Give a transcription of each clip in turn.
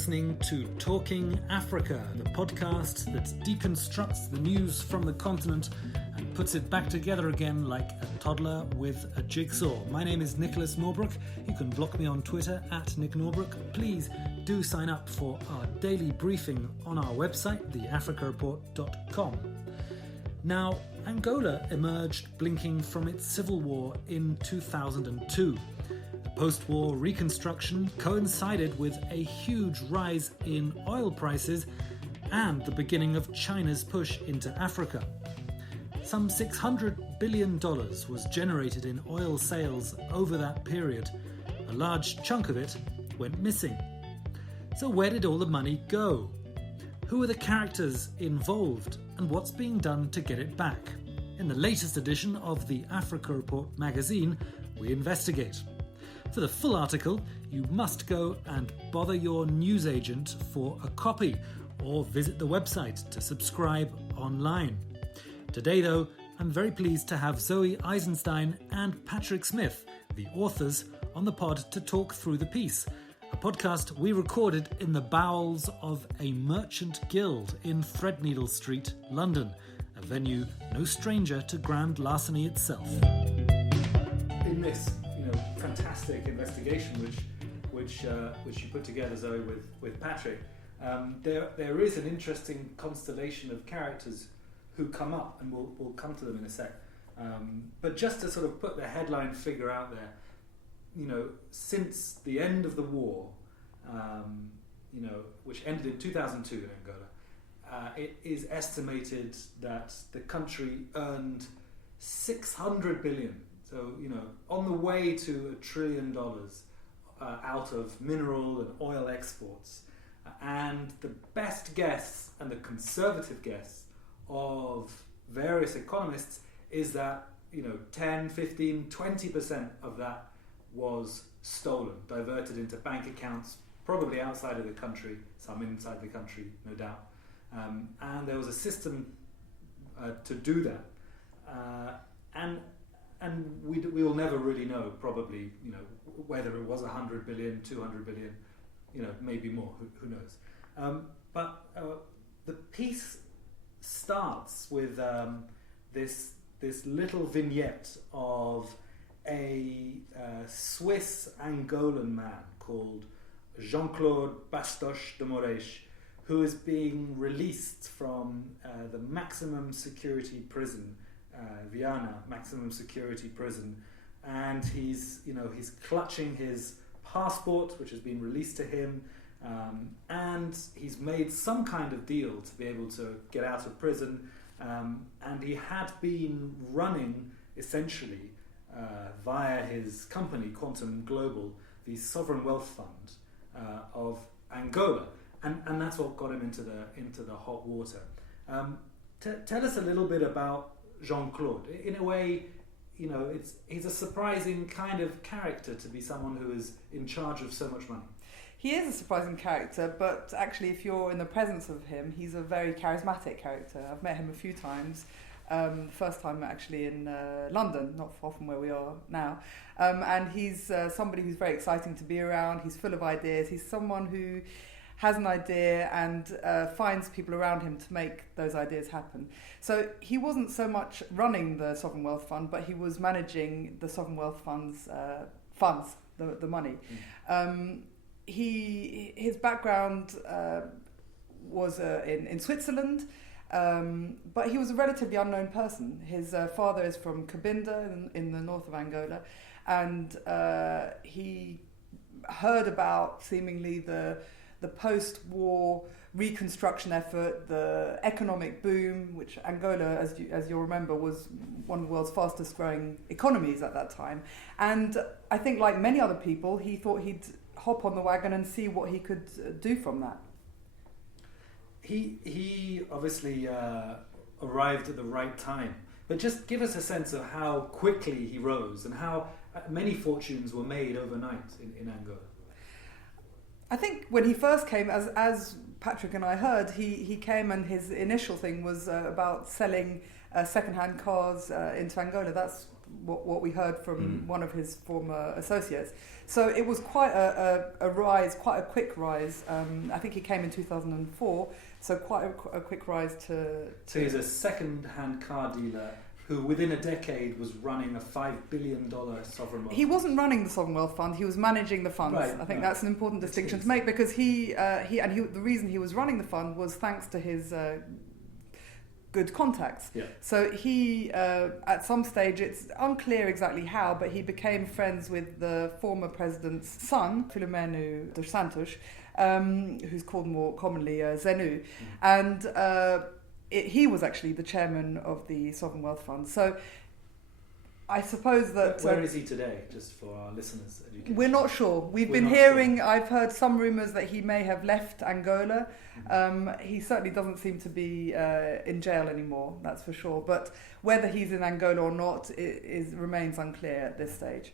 listening to Talking Africa, the podcast that deconstructs the news from the continent and puts it back together again like a toddler with a jigsaw. My name is Nicholas Norbrook. You can block me on Twitter at Nick Norbrook. Please do sign up for our daily briefing on our website, theafricareport.com. Now, Angola emerged blinking from its civil war in 2002. The post-war reconstruction coincided with a huge rise in oil prices and the beginning of China's push into Africa. Some $600 billion was generated in oil sales over that period. A large chunk of it went missing. So where did all the money go? Who are the characters involved and what's being done to get it back? In the latest edition of the Africa Report magazine, we investigate. For the full article, you must go and bother your newsagent for a copy or visit the website to subscribe online. Today, though, I'm very pleased to have Zoe Eisenstein and Patrick Smith, the authors, on the pod to talk through the piece, a podcast we recorded in the bowels of a merchant guild in Threadneedle Street, London, a venue no stranger to grand larceny itself. In this, fantastic investigation which you put together, Zoe, with Patrick, there is an interesting constellation of characters who come up, and we'll come to them in a sec. But just to sort of put the headline figure out there, since the end of the war, which ended in 2002 in Angola, it is estimated that the country earned $600 billion. So, on the way to $1 trillion out of mineral and oil exports. And the best guess and the conservative guess of various economists is that, 10, 15, 20% of that was stolen, diverted into bank accounts, probably outside of the country, some inside the country, no doubt. And there was a system to do that. And we will never really know, probably, whether it was 100 billion, 200 billion, maybe more, who knows. But the piece starts with this little vignette of a Swiss Angolan man called Jean-Claude Bastos de Moraes, who is being released from the maximum security prison, Viana maximum security prison, and he's clutching his passport, which has been released to him, and he's made some kind of deal to be able to get out of prison, and he had been running essentially via his company Quantum Global the sovereign wealth fund of Angola, and that's what got him into the hot water. Tell us a little bit about Jean-Claude. In a way, he's a surprising kind of character to be someone who is in charge of so much money. He is a surprising character, but actually if you're in the presence of him, he's a very charismatic character. I've met him a few times. The first time actually in London, not far from where we are now. And he's somebody who's very exciting to be around. He's full of ideas. He's someone who has an idea and finds people around him to make those ideas happen. So he wasn't so much running the Sovereign Wealth Fund, but he was managing the Sovereign Wealth Fund's funds, the money. His background was in Switzerland, but he was a relatively unknown person. His father is from Cabinda in the north of Angola, and he heard about seemingly the post-war reconstruction effort, the economic boom, which Angola, as you'll remember, was one of the world's fastest growing economies at that time. And I think, like many other people, he thought he'd hop on the wagon and see what he could do from that. He obviously arrived at the right time, but just give us a sense of how quickly he rose and how many fortunes were made overnight in Angola. I think when he first came, as Patrick and I heard, he came and his initial thing was about selling second-hand cars into Angola. That's what we heard from one of his former associates. So it was quite a rise, quite a quick rise. I think he came in 2004, so quite a quick rise to... So he's a second-hand car dealer who within a decade was running a $5 billion sovereign wealth. He wasn't running the sovereign wealth fund; he was managing the funds. Right, I think that's an important distinction to make, because the reason he was running the fund was thanks to his good contacts. Yeah. So he, at some stage, it's unclear exactly how, but he became friends with the former president's son, Filomeno dos Santos, who's called more commonly Zenu, and he was actually the chairman of the Sovereign Wealth Fund. So I suppose that... Where is he today, just for our listeners' education? We're not sure. We've been hearing, sure. I've heard some rumours that he may have left Angola. He certainly doesn't seem to be in jail anymore, that's for sure. But whether he's in Angola or not remains unclear at this stage.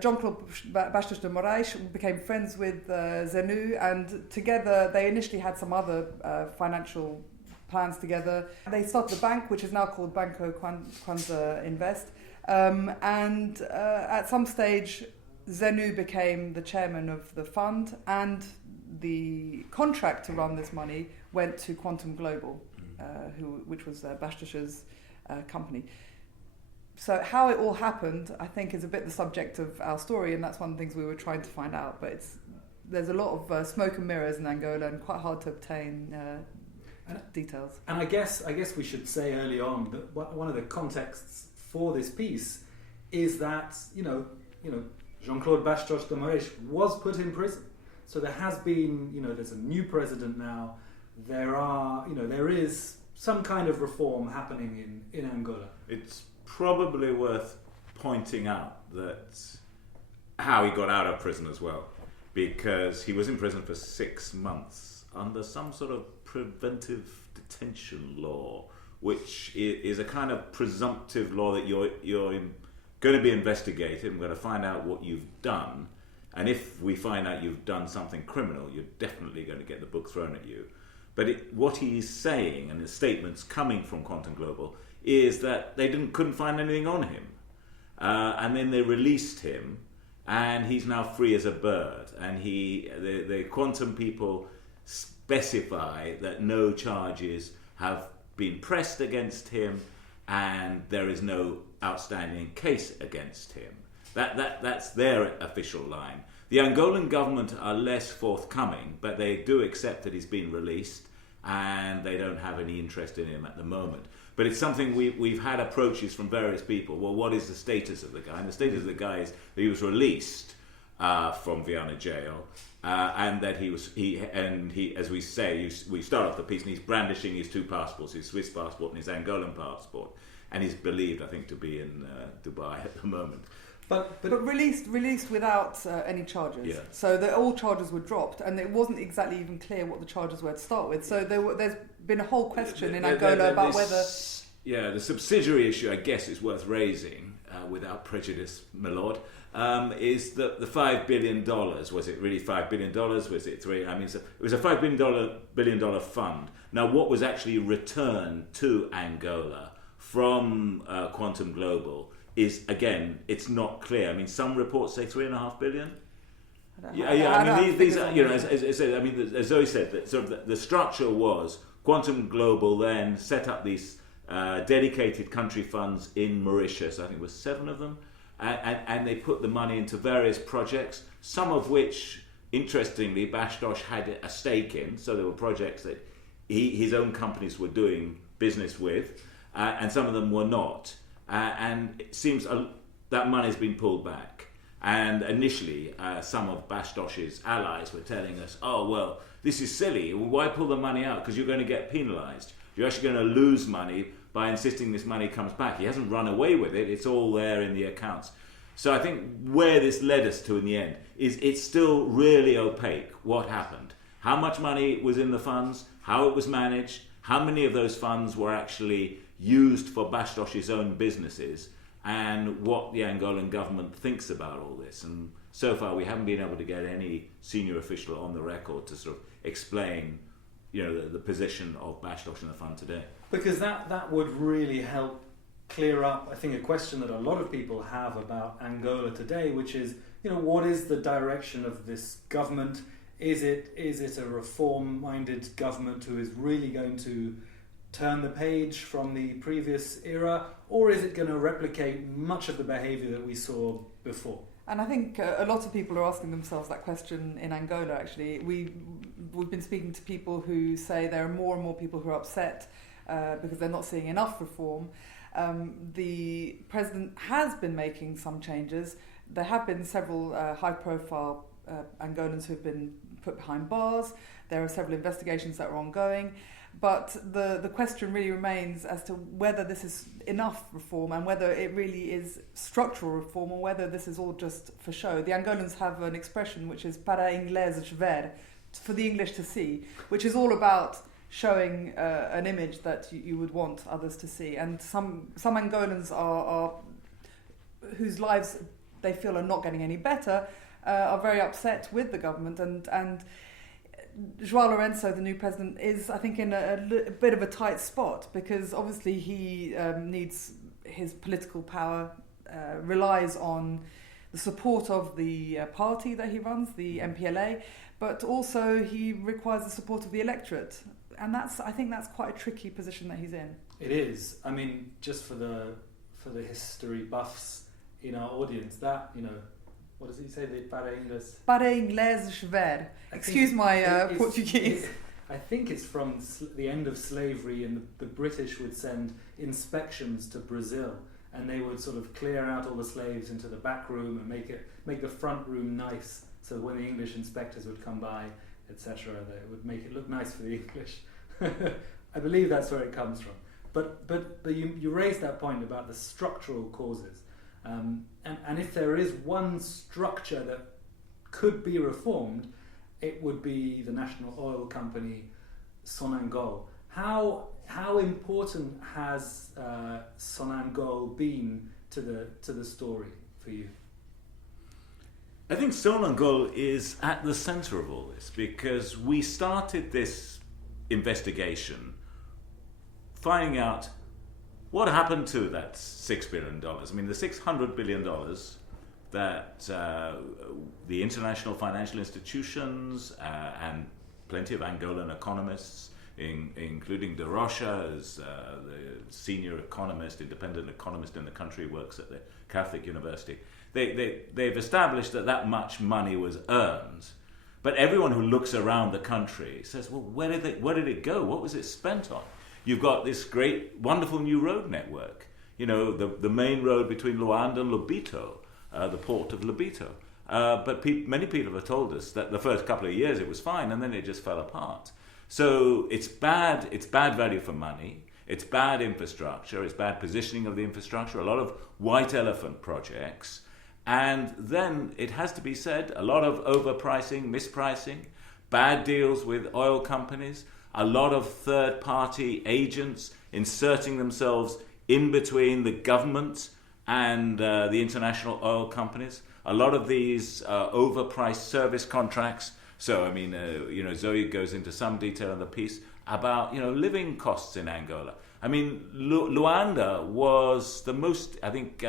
Jean-Claude Bastos de Moraes became friends with Zenu, and together they initially had some other financial plans together. They started a bank, which is now called Banco Kwanza Invest, and at some stage Zenu became the chairman of the fund, and the contract to run this money went to Quantum Global, which was Bastos's company. So how it all happened, I think, is a bit the subject of our story, and that's one of the things we were trying to find out. But there's a lot of smoke and mirrors in Angola, and quite hard to obtain details. And I guess we should say early on that one of the contexts for this piece is that Jean-Claude Bastos de Moraes was put in prison. So there has been, there's a new president now. There is some kind of reform happening in Angola. It's probably worth pointing out that how he got out of prison as well, because he was in prison for 6 months under some sort of preventive detention law, which is a kind of presumptive law that you're going to be investigated. We're going to find out what you've done, and if we find out you've done something criminal, you're definitely going to get the book thrown at you. But what he's saying, and his statements coming from Quantum Global, is that they couldn't find anything on him, and then they released him, and he's now free as a bird. And the Quantum people specify that no charges have been pressed against him, and there is no outstanding case against him. That's their official line. The Angolan government are less forthcoming, but they do accept that he's been released, and they don't have any interest in him at the moment. But it's something we've had approaches from various people. Well, what is the status of the guy? And the status of the guy is that he was released from Vienna jail, and that he, as we say, we start off the piece, and he's brandishing his 2 passports, his Swiss passport and his Angolan passport, and he's believed, I think, to be in Dubai at the moment. But released without any charges. Yeah. So all charges were dropped, and it wasn't exactly even clear what the charges were to start with. So there's been a whole question in Angola about whether... Yeah, the subsidiary issue, I guess, is worth raising, without prejudice, my lord, is that the $5 billion, was it really $5 billion? Was it 3? I mean, it was a $5 billion fund. Now, what was actually returned to Angola from Quantum Global is, again, it's not clear. I mean, some reports say $3.5 billion. I mean, these are, as Zoe said, that sort of the structure was Quantum Global then set up these dedicated country funds in Mauritius. I think it was 7 of them, and they put the money into various projects, some of which, interestingly, Bastos had a stake in. So there were projects that his own companies were doing business with, and some of them were not. And it seems that money's been pulled back. And initially, some of Bastos's allies were telling us, oh, well, this is silly. Why pull the money out? Because you're going to get penalised. You're actually going to lose money by insisting this money comes back. He hasn't run away with it. It's all there in the accounts. So I think where this led us to in the end is it's still really opaque what happened. How much money was in the funds, how it was managed, how many of those funds were actually used for Bastos's own businesses, and what the Angolan government thinks about all this. And so far we haven't been able to get any senior official on the record to sort of explain the position of Bashtosh in the fund today. Because that would really help clear up, I think, a question that a lot of people have about Angola today, which is, what is the direction of this government? Is it a reform-minded government who is really going to turn the page from the previous era, or is it going to replicate much of the behaviour that we saw before? And I think a lot of people are asking themselves that question in Angola, actually. We've been speaking to people who say there are more and more people who are upset because they're not seeing enough reform. The president has been making some changes. There have been several high-profile Angolans who have been put behind bars. There are several investigations that are ongoing. But the question really remains as to whether this is enough reform and whether it really is structural reform or whether this is all just for show. The Angolans have an expression which is para inglês ver, for the English to see, which is all about showing an image that you would want others to see. And some Angolans are whose lives they feel are not getting any better, are very upset with the government, and João Lourenço, the new president, is, I think, in a bit of a tight spot because obviously he needs his political power, relies on the support of the party that he runs, the MPLA, but also he requires the support of the electorate. And I think that's quite a tricky position that he's in. It is. I mean, just for the history buffs in our audience, that, what does he say? The para inglês? Para inglês ver. Excuse my Portuguese. I think it's from the end of slavery, and the British would send inspections to Brazil, and they would sort of clear out all the slaves into the back room and make the front room nice, so that when the English inspectors would come by, etc., they would make it look nice for the English. I believe that's where it comes from. But you raised that point about the structural causes. And if there is one structure that could be reformed, it would be the national oil company Sonangol. How important has Sonangol been to the story for you? I think Sonangol is at the centre of all this because we started this investigation finding out what happened to that $6 billion? I mean, the $600 billion that the international financial institutions and plenty of Angolan economists, including De Rocha, as the senior economist, independent economist in the country, works at the Catholic University, they've established that much money was earned. But everyone who looks around the country says, well, where did it go? What was it spent on? You've got this great, wonderful new road network. The main road between Luanda and Lobito, the port of Lobito. But many people have told us that the first couple of years it was fine, and then it just fell apart. So it's bad value for money. It's bad infrastructure. It's bad positioning of the infrastructure. A lot of white elephant projects. And then it has to be said, a lot of overpricing, mispricing, bad deals with oil companies, a lot of third-party agents inserting themselves in between the government and the international oil companies. A lot of these overpriced service contracts. So, I mean, Zoe goes into some detail in the piece about, living costs in Angola. I mean, Luanda was the most, I think...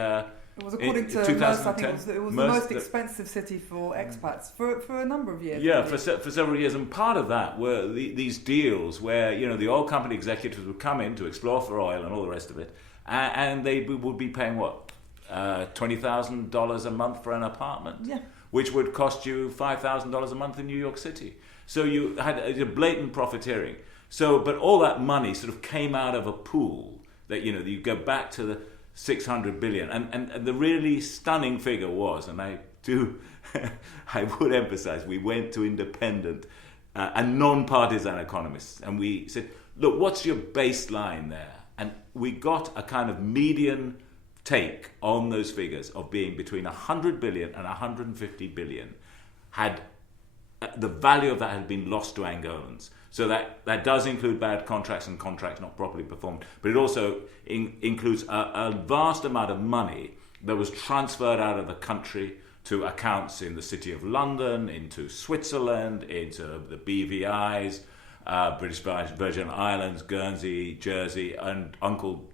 it was, according to Merce, I think it was the most expensive city for expats for a number of years. Yeah, for several years. And part of that were these deals where, the oil company executives would come in to explore for oil and all the rest of it. And they would be paying, $20,000 a month for an apartment? Yeah. Which would cost you $5,000 a month in New York City. So you had a blatant profiteering. So, but all that money sort of came out of a pool that, you go back to the 600 billion. And the really stunning figure was, and I would emphasize, we went to independent and non-partisan economists, and we said, look, what's your baseline there? And we got a kind of median take on those figures of being between 100 billion and 150 billion. The value of that had been lost to Angolans. So that does include bad contracts and contracts not properly performed, but it also includes a vast amount of money that was transferred out of the country to accounts in the City of London, into Switzerland, into the BVI's, British Virgin Islands, Guernsey, Jersey, and Uncle